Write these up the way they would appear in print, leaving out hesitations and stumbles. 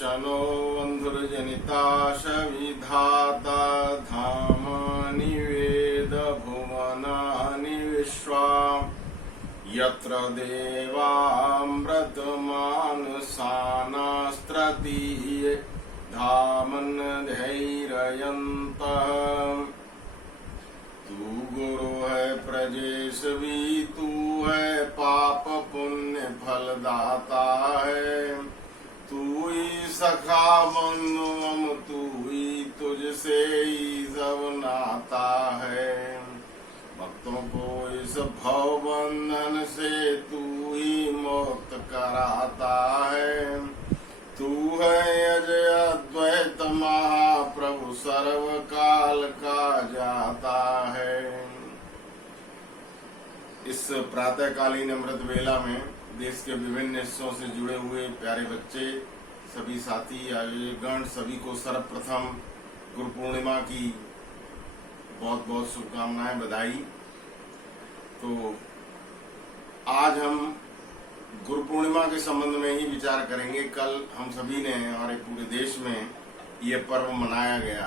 शनो वन्धुर्जनिता शविधाता धामानि वेद भुवनानि विश्वा यत्र देवामृतमानसानास्त्रतीः धामन् धैर्ययन्तः। तू गुरु है प्रजेश भी, तू है पाप पुण्य फलदाता है। तू ही सखा बंधु मम, तू ही तुझसे ही सब नाता है। भक्तों को इस भव बंधन से तू ही मुक्त कराता है। तू है अजय अद्वैत महाप्रभु, सर्वकाल का जाता है। इस प्रातःकालीन अमृत वेला में देश के विभिन्न हिस्सों से जुड़े हुए प्यारे बच्चे, सभी साथी आयोजकगण, सभी को सर्वप्रथम गुरु पूर्णिमा की बहुत बहुत शुभकामनाएं, बधाई। तो आज हम गुरु पूर्णिमा के संबंध में ही विचार करेंगे। कल हम सभी ने, हमारे पूरे देश में ये पर्व मनाया गया।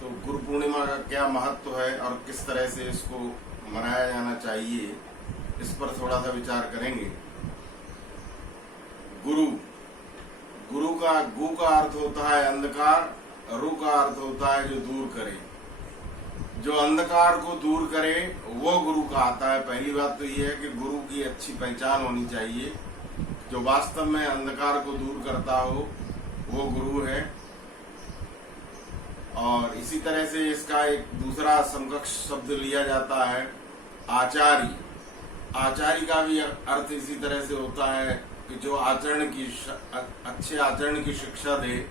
तो गुरु पूर्णिमा का क्या महत्व है और किस तरह से इसको मनाया जाना चाहिए, इस पर थोड़ा सा विचार करेंगे। गुरु का गु का अर्थ होता है अंधकार, रु का अर्थ होता है जो दूर करे। जो अंधकार को दूर करे वो गुरु का आता है। पहली बात तो ये है कि गुरु की अच्छी पहचान होनी चाहिए। जो वास्तव में अंधकार को दूर करता हो वो गुरु है। और इसी तरह से इसका एक दूसरा समकक्ष शब्द लिया जाता है आचार्य। आचार्य का भी अर्थ इसी तरह से होता है कि जो अच्छे आचरण की शिक्षा दे,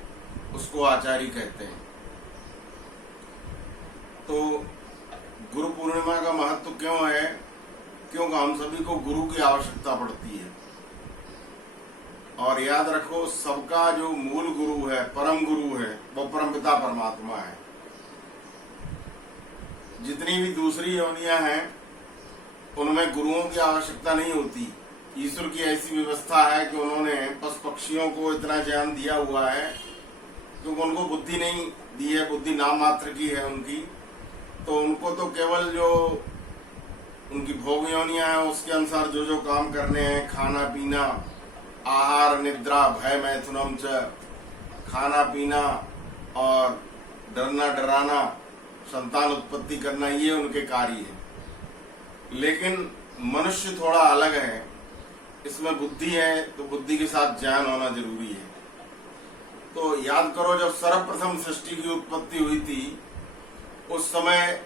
उसको आचार्य कहते हैं। तो गुरु पूर्णिमा का महत्व क्यों है? क्योंकि हम सभी को गुरु की आवश्यकता पड़ती है। और याद रखो, सबका जो मूल गुरु है, परम गुरु है, वो परमपिता परमात्मा है। जितनी भी दूसरी योनियां हैं उनमें गुरुओं की आवश्यकता नहीं होती। ईश्वर की ऐसी व्यवस्था है कि उन्होंने पशु पक्षियों को इतना ज्ञान दिया हुआ है क्योंकि उनको बुद्धि नहीं दी है, बुद्धि नाम मात्र की है उनकी। तो उनको तो केवल जो उनकी भोग योनियां हैं उसके अनुसार जो जो काम करने हैं, खाना पीना, आहार निद्रा भय मैथुनम च, खाना पीना और डरना डराना, संतान उत्पत्ति करना, ये उनके कार्य है। लेकिन मनुष्य थोड़ा अलग है। इसमें बुद्धि है तो बुद्धि के साथ ज्ञान होना जरूरी है। तो याद करो, जब सर्वप्रथम सृष्टि की उत्पत्ति हुई थी उस समय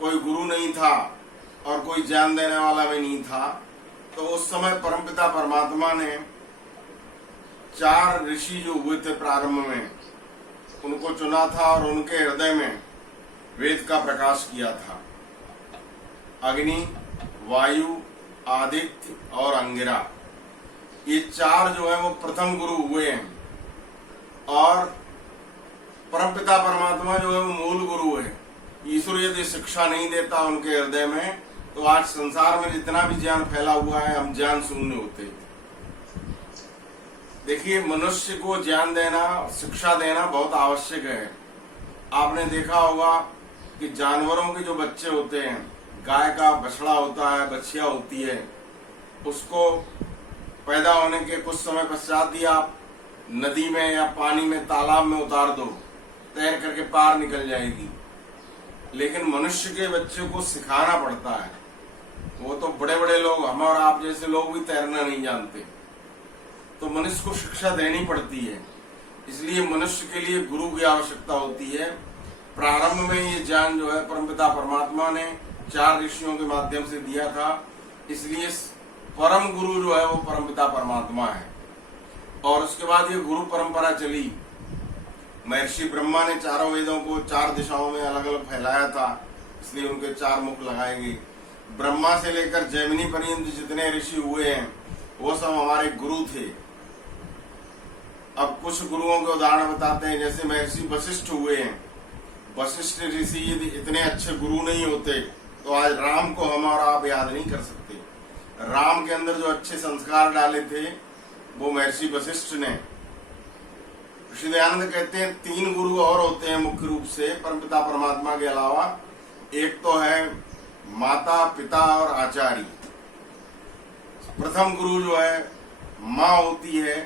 कोई गुरु नहीं था और कोई ज्ञान देने वाला भी नहीं था। तो उस समय परमपिता परमात्मा ने 4 ऋषि जो हुए थे प्रारंभ में, उनको चुना था और उनके हृदय में वेद का प्रकाश किया था। अग्नि, वायु, आदित्य और अंगिरा, ये 4 जो है वो प्रथम गुरु हुए हैं। और परमपिता परमात्मा जो है वो मूल गुरु है। ईश्वर यदि शिक्षा नहीं देता उनके हृदय में तो आज संसार में जितना भी ज्ञान फैला हुआ है, हम ज्ञान शून्य होते। देखिए, मनुष्य को ज्ञान देना, शिक्षा देना बहुत आवश्यक है। आपने देखा होगा कि जानवरों के जो बच्चे होते हैं, गाय का बछड़ा होता है, बछिया होती है, उसको पैदा होने के कुछ समय पश्चात ही आप नदी में या पानी में, तालाब में उतार दो, तैर करके पार निकल जाएगी। लेकिन मनुष्य के बच्चे को सिखाना पड़ता है। वो तो बड़े बड़े लोग, हम और आप जैसे लोग भी तैरना नहीं जानते, तो मनुष्य को शिक्षा देनी पड़ती है। इसलिए मनुष्य के लिए गुरु की आवश्यकता होती है। प्रारंभ में ये ज्ञान जो है परमपिता परमात्मा ने 4 ऋषियों के माध्यम से दिया था। इसलिए परम गुरु जो है वो परमपिता परमात्मा है। और उसके बाद ये गुरु परंपरा चली। महर्षि ब्रह्मा ने चारों वेदों को 4 दिशाओं में अलग अलग फैलाया था, इसलिए उनके 4 मुख लगाए गए। ब्रह्मा से लेकर जैमिनी पर्यंत जितने ऋषि हुए हैं वो सब हमारे गुरु थे। अब कुछ गुरुओं के उदाहरण बताते हैं। जैसे महर्षि वशिष्ठ हुए हैं। वशिष्ठ ऋषि यदि इतने अच्छे गुरु नहीं होते तो आज राम को हम और आप याद नहीं कर सकते। राम के अंदर जो अच्छे संस्कार डाले थे वो महर्षि वशिष्ठ ने। ऋषि दयानंद कहते हैं 3 गुरु और होते हैं मुख्य रूप से परमपिता परमात्मा के अलावा। एक तो है माता, पिता और आचार्य। प्रथम गुरु जो है माँ होती है,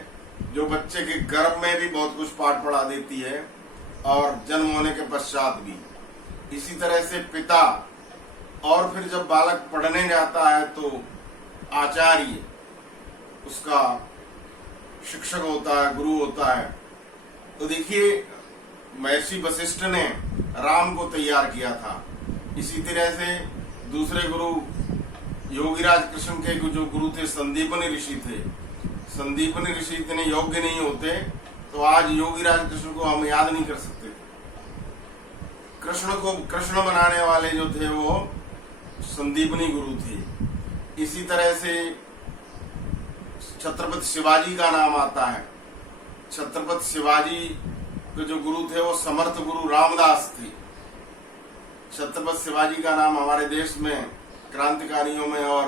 जो बच्चे के गर्भ में भी बहुत कुछ पाठ पढ़ा देती है और जन्म होने के पश्चात भी। इसी तरह से पिता, और फिर जब बालक पढ़ने जाता है तो आचार्य उसका शिक्षक होता है, गुरु होता है। तो देखिए महर्षि वशिष्ठ ने राम को तैयार किया था। इसी तरह से दूसरे गुरु योगीराज कृष्ण के जो गुरु थे संदीपनी ऋषि थे। संदीपनी ऋषि इतने योग्य नहीं होते तो आज योगीराज कृष्ण को हम याद नहीं कर सकते थे। कृष्ण को कृष्ण बनाने वाले जो थे वो संदीपनी गुरु थे। इसी तरह से छत्रपति शिवाजी का नाम आता है। छत्रपति शिवाजी के जो गुरु थे वो समर्थ गुरु रामदास थे। छत्रपति शिवाजी का नाम हमारे देश में क्रांतिकारियों में और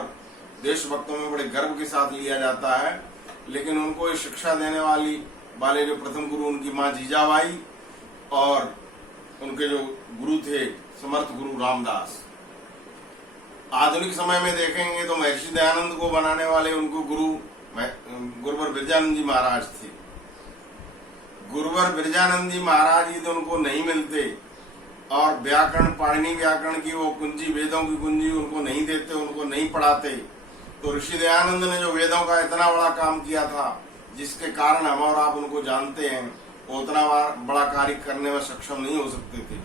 देशभक्तों में बड़े गर्व के साथ लिया जाता है, लेकिन उनको ये शिक्षा देने वाले जो प्रथम गुरु उनकी माँ जीजाबाई और उनके जो गुरु थे समर्थ गुरु रामदास। आधुनिक समय में देखेंगे तो महर्षि दयानंद को बनाने वाले उनको गुरुवर बिरजानंद जी महाराज थे। गुरुवर बिरजानंद जी महाराज यदि उनको नहीं मिलते और व्याकरण, पाणिनि व्याकरण की वो कुंजी, वेदों की कुंजी उनको नहीं देते, उनको नहीं पढ़ाते, तो ऋषि दयानंद ने जो वेदों का इतना बड़ा काम किया था जिसके कारण हम और आप उनको जानते हैं, वो उतना बड़ा कार्य करने में सक्षम नहीं हो सकते थे।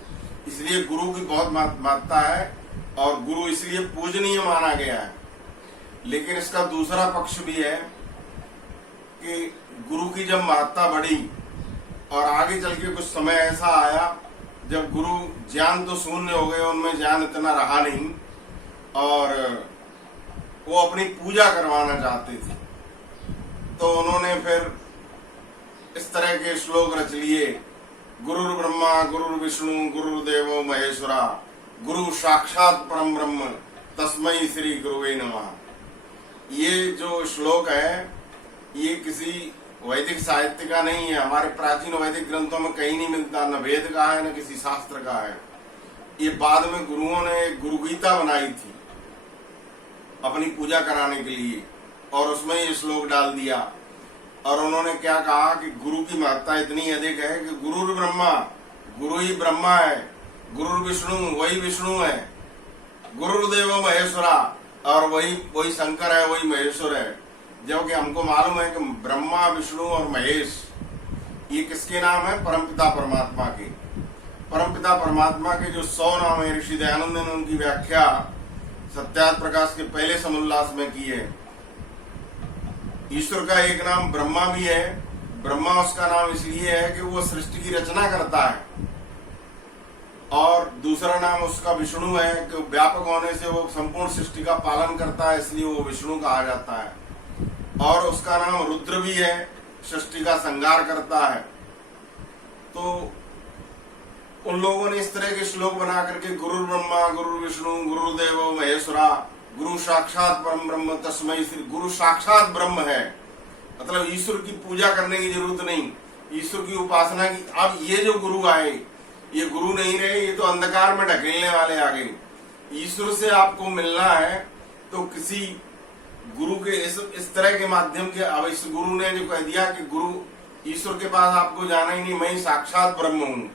इसलिए गुरु की बहुत महत्ता है और गुरु इसलिए पूजनीय माना गया है। लेकिन इसका दूसरा पक्ष भी है कि गुरु की जब महत्ता बढ़ी और आगे चल के कुछ समय ऐसा आया जब गुरु ज्ञान तो शून्य हो गए, उनमें ज्ञान इतना रहा नहीं और वो अपनी पूजा करवाना चाहते थे, तो उन्होंने फिर इस तरह के श्लोक रच लिए, गुरुर् ब्रह्मा गुरुर् विष्णु गुरुर्देवो महेश्वरा गुरु साक्षात परम ब्रह्म तस्मै श्री गुरुवे नमः। ये जो श्लोक है ये किसी वैदिक साहित्य का नहीं है, हमारे प्राचीन वैदिक ग्रंथों में कहीं नहीं मिलता, न वेद का है न किसी शास्त्र का है। ये बाद में गुरुओं ने एक गुरु गीता बनाई थी अपनी पूजा कराने के लिए और उसमें ये श्लोक डाल दिया और उन्होंने क्या कहा कि गुरु की महत्ता इतनी अधिक है कि गुरुर् ब्रह्मा, गुरु ही ब्रह्मा है, गुरुर् विष्णु वही विष्णु है, गुरुर्देवो महेश्वरा और वही शंकर है, वही महेश्वर है। जबकि हमको मालूम है कि ब्रह्मा, विष्णु और महेश ये किसके नाम है? परमपिता परमात्मा के। परमपिता परमात्मा के जो 100 नाम है ऋषि दयानंद ने उनकी व्याख्या सत्यार्थ प्रकाश के पहले समुल्लास में की है। ईश्वर का एक नाम ब्रह्मा भी है। ब्रह्मा उसका नाम इसलिए है कि वो सृष्टि की रचना करता है और दूसरा नाम उसका विष्णु है कि व्यापक होने से वो संपूर्ण सृष्टि का पालन करता है, इसलिए वो विष्णु कहा जाता है। और उसका नाम रुद्र भी है, सृष्टि का संहार करता है। तो उन लोगों ने इस तरह के श्लोक बना करके गुरु ब्रह्मा गुरु विष्णु गुरुदेवो महेश्वरा गुरु साक्षात परम ब्रह्म तस्मै श्री, गुरु साक्षात ब्रह्म है, मतलब ईश्वर की पूजा करने की जरूरत नहीं, ईश्वर की उपासना की। अब ये जो गुरु आए ये गुरु नहीं रहे, ये तो अंधकार में ढकेलने वाले आ गए। ईश्वर से आपको मिलना है तो किसी गुरु के इस तरह के माध्यम के, अब इस गुरु ने जो कह दिया कि गुरु ईश्वर के पास आपको जाना ही नहीं, मैं ही साक्षात ब्रह्म हूँ,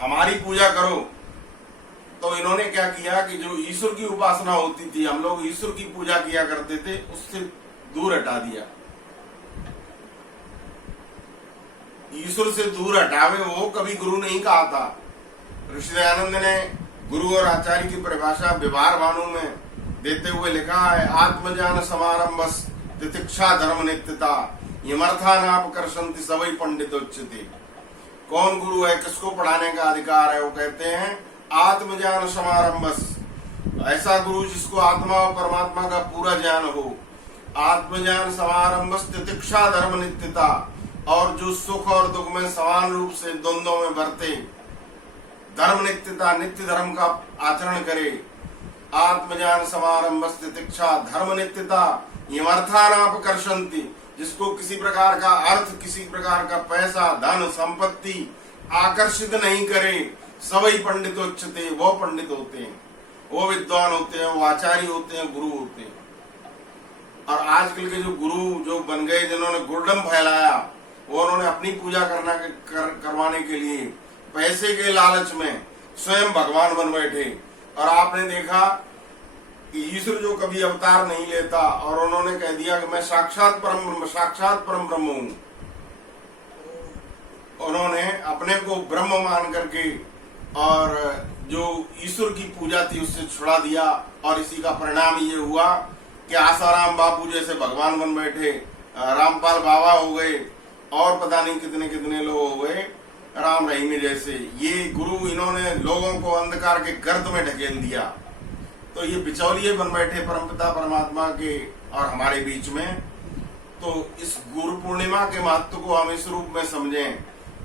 हमारी पूजा करो। तो इन्होंने क्या किया कि जो ईश्वर की उपासना होती थी, हम लोग ईश्वर की पूजा किया करते थे, उससे दूर हटा दिया। ईश्वर से दूर हटावे वो कभी गुरु नहीं कहा था। ऋषि दयानंद ने गुरु और आचार्य की परिभाषा व्यवहार भानु में देते हुए लिखा है, आत्मज्ञान समारंभस तितिक्षा धर्म नित्यता यमर्था नापकर्षन्ति सवै पंडितोच्यते। कौन गुरु है, किसको पढ़ाने का अधिकार है? वो कहते हैं आत्मज्ञान समारंभस, ऐसा गुरु जिसको आत्मा और परमात्मा का पूरा ज्ञान हो। आत्मज्ञान समारंभस तितिक्षा धर्म नित्यता, और जो सुख और दुख में समान रूप से द्वंद्वों में बरते, धर्म नित्यता, नित्य धर्म का आचरण करे। आत्मज्ञान समारंभ तितिक्षा धर्म नित्यता यमर्थानापकर्षन्ति, जिसको किसी प्रकार का अर्थ, किसी प्रकार का पैसा, धन, संपत्ति आकर्षित नहीं करे, सभी पंडितोच्चते, वो पंडित होते हैं, वो विद्वान होते हैं, वो आचार्य होते हैं, गुरु होते हैं। और आजकल के जो गुरु जो बन गए, जिन्होंने गुरडम फैलाया, वो उन्होंने अपनी पूजा करवाने के लिए पैसे के लालच में स्वयं भगवान बन बैठे। और आपने देखा कि ईश्वर जो कभी अवतार नहीं लेता, और उन्होंने कह दिया कि मैं साक्षात परम ब्रह्म हूं। उन्होंने अपने को ब्रह्म मान करके और जो ईश्वर की पूजा थी उससे छुड़ा दिया, और इसी का परिणाम ये हुआ कि आसाराम बापू जैसे भगवान बन बैठे, रामपाल बाबा हो गए, और पता नहीं कितने कितने लोग हो गए, राम रहीमी जैसे। ये गुरु इन्होंने लोगों को अंधकार के गर्त में ढकेल दिया। तो ये बिचौलिए बन बैठे परमपिता परमात्मा के और हमारे बीच में। तो इस गुरु पूर्णिमा के महत्व को हम इस रूप में समझें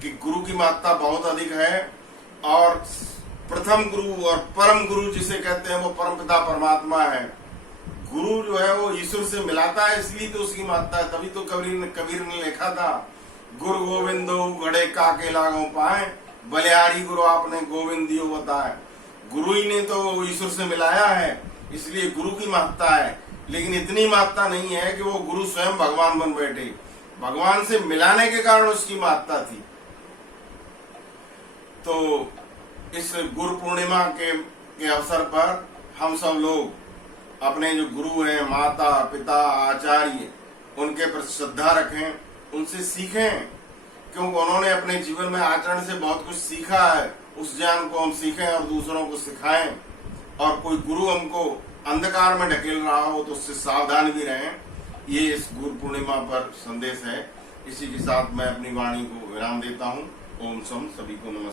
कि गुरु की महत्ता बहुत अधिक है, और प्रथम गुरु और परम गुरु जिसे कहते हैं वो परमपिता परमात्मा है। गुरु जो है वो ईश्वर से मिलाता है, इसलिए तो उसकी महत्ता है। तभी तो कबीर ने लिखा था, गुरु गोविंदो गड़े काके लागो पाए, बलिहारी गुरु आपने गोविंद दियो बताए। गुरु ही ने तो ईश्वर से मिलाया है, इसलिए गुरु की महत्ता है। लेकिन इतनी महत्ता नहीं है कि वो गुरु स्वयं भगवान बन बैठे। भगवान से मिलाने के कारण उसकी महत्ता थी। तो इस गुरु पूर्णिमा के अवसर पर हम सब लोग अपने जो गुरु हैं, माता पिता आचार्य, उनके प्रति श्रद्धा रखें, उनसे सीखें, क्योंकि उन्होंने अपने जीवन में आचरण से बहुत कुछ सीखा है। उस ज्ञान को हम सीखें और दूसरों को सिखाएं। और कोई गुरु हमको अंधकार में ढकेल रहा हो तो उससे सावधान भी रहें। ये इस गुरु पूर्णिमा पर संदेश है। इसी के साथ मैं अपनी वाणी को विराम देता हूँ। ओम सम, सभी को नमस्कार।